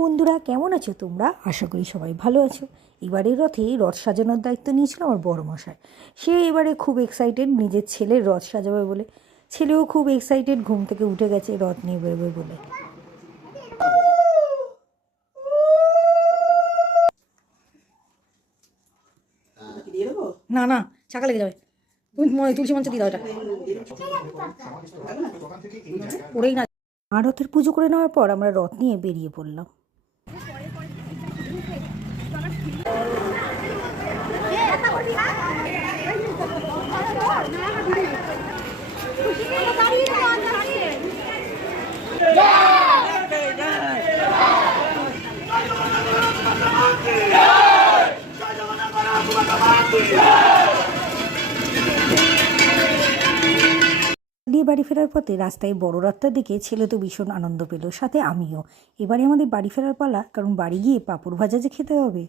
বন্ধুরা, কেমন আছো তোমরা? আশা করি সবাই ভালো আছো। এবারের রথে রথ সাজানোর দায়িত্ব নিয়েছিল আমার বড় মশাই। সে এবারে খুব এক্সাইটেড নিজের ছেলের রথ সাজাবে বলে। ছেলেও খুব এক্সাইটেড, ঘুম থেকে উঠে গেছে রথ নিয়ে বেরোবে বলে। না না, ছাকা লেগে যাবে। তুমি তুলসী মঞ্চে দিয়ে দাও এটা, ওরেই না। আর রথের পুজো করে নেওয়ার পর আমরা রথ নিয়ে বেরিয়ে পড়লাম। দিয়ে বাড়ি ফেরার পথে রাস্তায় বড় রথটা দেখে ছেলে তো ভীষণ আনন্দ পেল, সাথে আমিও। এবারে আমাদের বাড়ি ফেরার পালা, কারণ বাড়ি গিয়ে পাঁপড় ভাজা যে খেতে হবে।